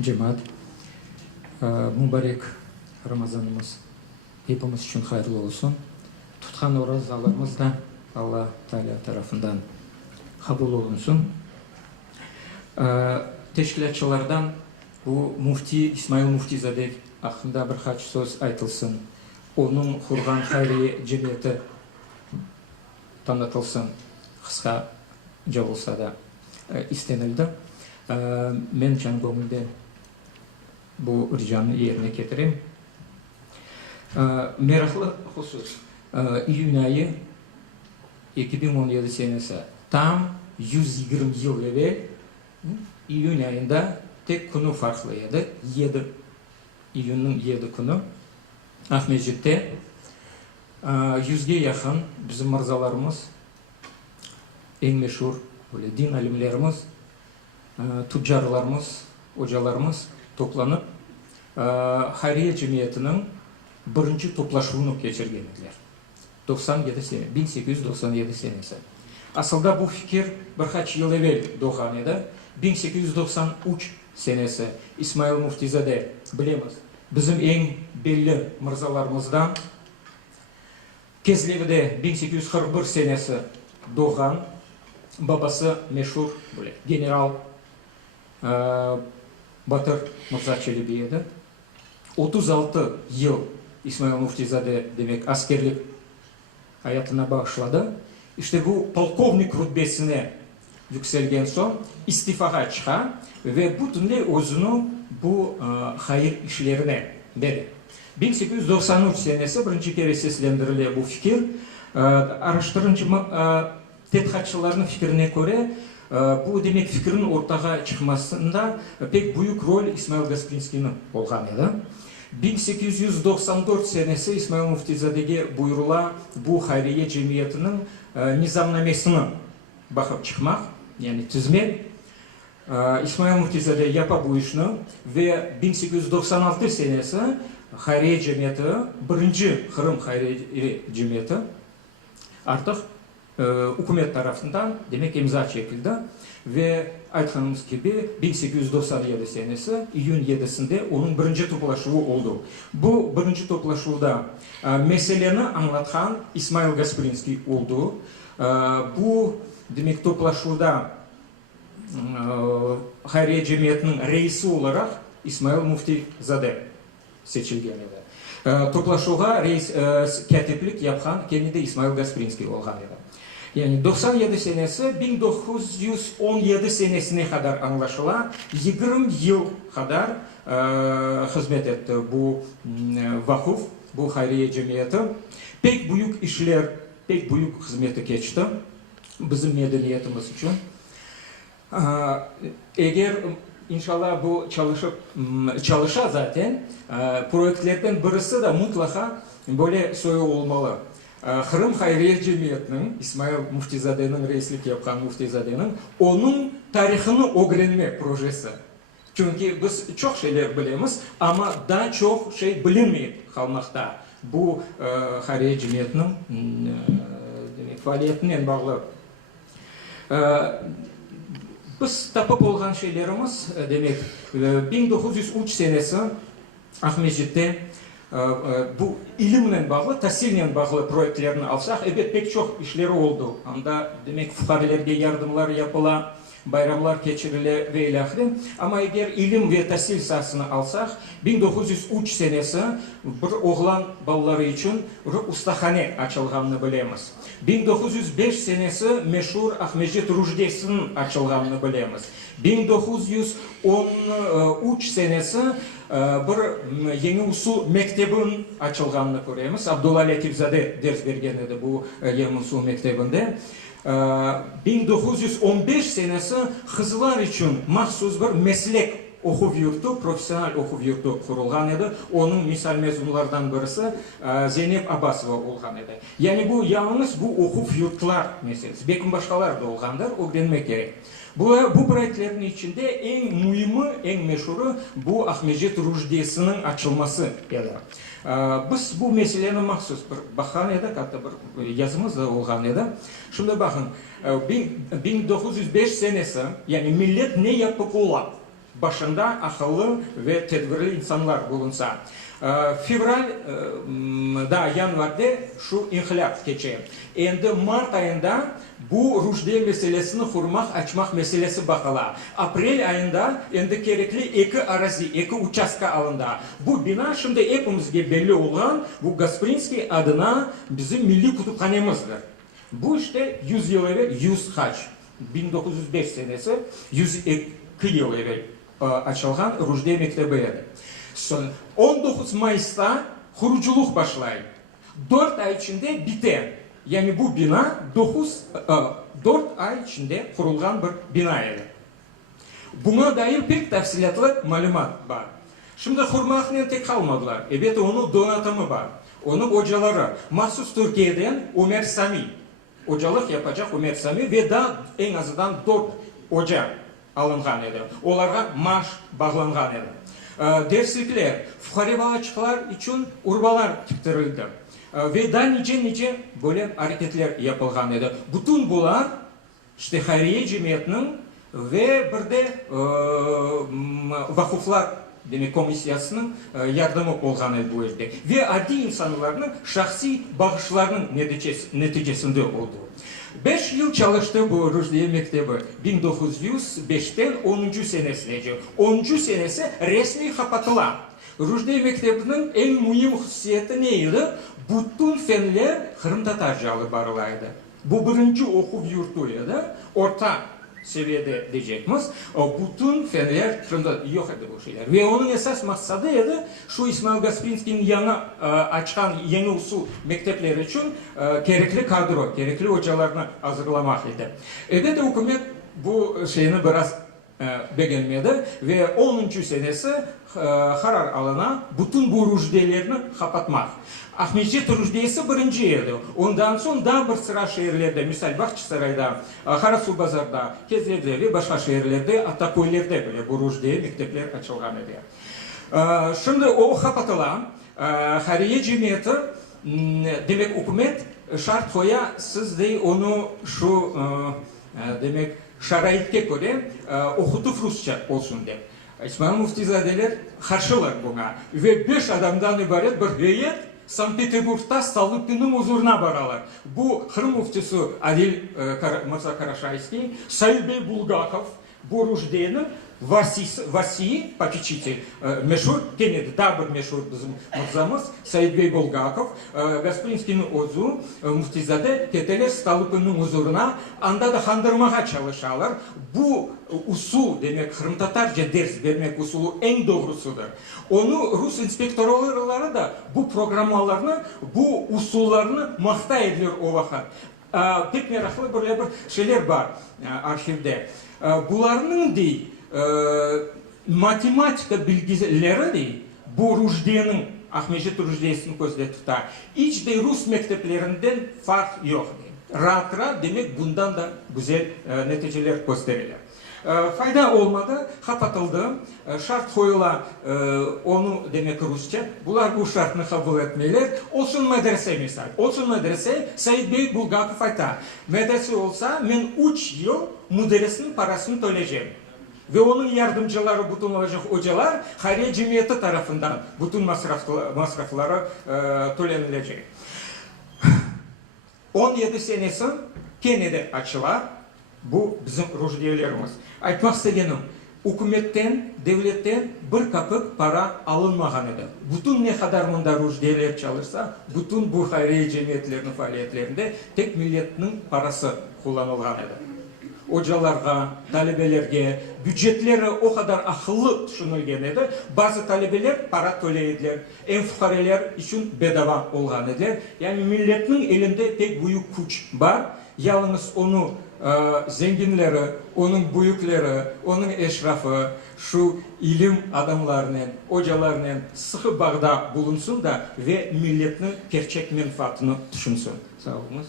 Cemaat, mübarek Ramazanımız hepimiz için hayırlı olsun. Tutkan oruçlarımız da Allah Teala tarafından kabul olunsun. Teşkilatçılardan bu Mufti İsmail Muftizade hakkında birkaç söz aytılsın. Onun kurgan hayriye cemiyeti tanıtılsın. Kısa olsa da istenildi. Men can gönülden bu ricamı yerine getireyim. Meraklı husus, iyun ayı 2017 senesi tam 120 yıl evvel iyun ayında tek konu farklıydı. 7 iyunun 7 günü Ahmetçik'te 100'ge yakın bizim mırzalarımız, en meşhur böyle din alimlerimiz, tüccarlarımız, hocalarımız toplanıp Hayriye Cemiyeti'nin birinci toplaşuunu geçirgendiler. 97 sene, 1897 senesi. Aslında bu fikir birkaç yıl evvel doğan edi. 1893 senesi İsmail Muftizade bilemiz. Bizim en belli mırzalarımızdan Kezlev'de 1841 senesi doğan babası meşhur böyle general Batır Mırza Çelebi edi. 36 yıl İsmail Muftizade demek askerlik hayatına bağışladı. İşte bu polkovnik rütbesine yükselgen son istifaga çıkan ve bütünle özünü bu hayır işlerine verdi. 1893 senesi birinci kere seslendirildi bu fikir. Araştırıcı tetkiqatçıların fikrine göre bu demek fikrin ortaga çıkmasında pek büyük rol İsmail Gasprinski'nin olgan edi. 1894 senesi İsmail Muftizade'ge buyurula bu Hayriye Cemiyeti'nin nizamnamesini bakıp çıkmak, yani tüzmek. İsmail Muftizade yapa bu işini ve 1896 senesi Hayriye Cemiyeti, birinci Kırım Hayriye Cemiyeti artık hükümet tarafından demek imza çekildi ve aytkanımız gibi 1897 senesi iyun 7'sinde onun birinci toplaşığı oldu. Bu birinci toplaşıda meseleni anlatan İsmail Gasprinski oldu. Bu demek toplaşıda Hayriye Cemiyeti'nin reisi olarak İsmail Muftizade seçilgen edi. Toplaşığa reis katiplik yapan kendi İsmail Gasprinski olgan edi. Yani 97 senesi 1917 senesine kadar anlaşılan 20 yıl kadar hizmet etti bu vakıf, bu Hayriye Cemiyeti. Pek büyük işler, pek büyük hizmeti geçti bizim medeniyetimiz için. Eğer inşallah bu çalışa zaten projelerden birisi de mutlaka böyle soyu olmalı. Kırım Hayriye Cemiyeti'nin, İsmail Muftizade'nin reislik yapan Muftizade'nin onun tarihini öğrenme projesi. Çünkü biz çok şeyler bilemiz ama daha çok şey bilinmiyor kalmakta. Bu Hayriye Cemiyeti'nin faaliyetinden bağlı. Biz tapıp olan şeylerimiz demek 1903 senesi Ahmetçik'te bu ilimle bağlı, tahsille bağlı projelerini alsak, evet pek çok işleri oldu. Anda demek fukarelerge yardımlar yapıla, bayramlar geçirile ve ilahire. Ama eğer ilim ve tahsil sahasını alsak, 1903 senesi bir oğlan balları için bir ustahane açılganını bilemiz. 1905 senesi meşhur Ahmetçik Rujdesi'nin açılganını bilemiz. 1913 senesi bir yeni usul mektebin açılganını göremiz. Abdullah Latifzade ders vergen edi bu yeni usul mektebinde. 1915 senesi kızlar için mahsus bir meslek okuv yurtu, profesyonel okuv yurtu kurulgan edi. Onun misal mezunlardan birisi Zeynep Abbasova olgan edi. Yani bu yalnız bu okuv yurtlar meselesi. Bekin başkalar da olgandır, öğrenmek gerek. Bu projelerin içinde en mühimi, en meşhuru bu Ahmetçik Rujdesi'nin açılması edi. Biz bu meseleni mahsus bir bakan edik, hatta bir yazımız da olgan edi. Şimdi bakın, 1905 senesi, yani millet ne yapıp ola? başında akıllı ve tedbirli insanlar bulunsa. Fevralda, yanvarda şu inhilap geçiyor. Endi Mart ayında bu rujde meselesini kurmak, açmak meselesi bakıla. April ayında endi gerekli iki arazi, iki uçaska alındı. Bu bina şimdi hepimizge belli olan bu Gasprinski adına bizim milli kütüphanemizdir. Bu işte 100 yıl evvel 100 haç. 1905 senesi 102 yıl evvel açılgan Rujde Mektebi edi. 19 Mayıs'ta kuruculuk başlaydı. 4 ay içinde biter. Yani bu bina 4 ay içinde kurulgan bir bina edi. Buna dair pek tafsilatlı malumat var. Şimdi kurmakla tek kalmadılar. Evet, onun donatımı var. Onun hocaları. Mahsus Türkiye'den Ömer Sami. Hocalık yapacak Ömer Sami ve daha en azından 4 hoca alıngan edi. Onlara maaş bağlangan edi. Derslikler, fukaribağaçıklar için urbalar tiptirildi. Ve daha nice böyle hareketler yapılgan edi. Bütün bunlar işte Hayriye Cemiyeti'nin ve bir de vakıflar demek komisyasının yardımı olgan edi bu yerde. Ve adi insanların şahsi bağışlarının neticesinde oldu. 5 yıl çalıştı bu Rujde Mektebi. 1905'ten 10. senesine. 10. senesi resmi kapatılan. Rujde Mektebi'nin en mühim hususiyeti neydi? Bütün fenler Kırım Tatarca alıp barılaydı. Bu birinci okul yurtuydu. Orta seviyede diyeceğimiz. Bütün fenler Kırım'da yok idi bu şeyler. Ve onun esas maksadıydı şu İsmail Gasprinski'nin yana açan yeni usul mektepleri için gerekli kadro, gerekli hocalarını hazırlamak idi. Evet, hükümet bu şeyini biraz beğenmedi ve 10. senesi karar alına bütün bu rujdelerini kapatmak. Ahmetçet rujdesi birinci edi. Ondan sonra daha bir sıra şehirlerde, misal Bahçesaray'da, Karasu Bazar'da, Kezler'de ve başka şehirlerde, Atakoylar'da bile bu rujde mektepler açılgan edi. Şimdi o kapatılan Hayriye Cemiyeti demek hükümet şart koya, siz de onu şu demek şarayitke göre okutup Rusça olsun de. İsmail Muftizadeler karşılar buna ve 5 adamdan ibaret bir heyet Sankt Peterburg'da Stolipin'in huzuruna baralar. Bu Kırım muftisi Adil Mirza Karaşayski, Said Bey Bulgakov, bu Rujde'nin Vasiyi, попечитель, meşhur, gene daha bir meşhur bizim mırzamız, Said Bey Bulgakov, Gasprinski'nin ozu, Muftizade, keteler Stolipin'in huzuruna, anda da kandırmaya çalışırlar. Bu usul demek, Kırım Tatarca ders vermek usulü en doğrusudur. Onu Rus inspektörleri da bu programmalarını, bu usullarını makta ediyor o vakit. Pek meraklı böyle bir şeyler var arşivde. Bunların değil, matematika bilgileri değil, bu Rujde'nin, Ahmetçet Rujde'sini gözde tutar. Hiç de Rus mekteplerinden fark yok. Rahat demek bundan da güzel neticeler gösterirler. Fayda olmadı, kapatıldı, şart koyula onu demek Rusça, bunlar bu şartını kabul etmeler, olsun medrese misal, olsun medrese, Said Bey Bulgakov aytar, medrese olsa ben 3 yıl müderrisinin parasını төлeyeceğim. Ve onun yardımcıları bütün olacak hocalar, Hayriye Cemiyeti tarafından bütün masrafları төлenilecek. 17 senesi Kenne'de açılar. Bu bizim rujdelerimiz. Aytmak istegenim, hükümetten, devletten bir kapık para alınmagan edi. Bütün ne kadar mında rujdeler çalışsa, bütün bu hayriye cemiyetlerinin faaliyetlerinde tek milletin parası kullanılgan edi. Hocalarga, talebelerge, bütçetleri o kadar akıllı düşünülgen edi. Bazı talebeler para төлeydiler. En fukareler için bedava olgan ediler. Yani milletin elinde pek büyük güç var. Yalnız onu zenginleri, onun büyükleri, onun eşrafı, şu ilim adamlarının, hocalarının sıkı bağda bulunsun da ve milletin gerçek menfaatini düşünsün. Sağ olunuz.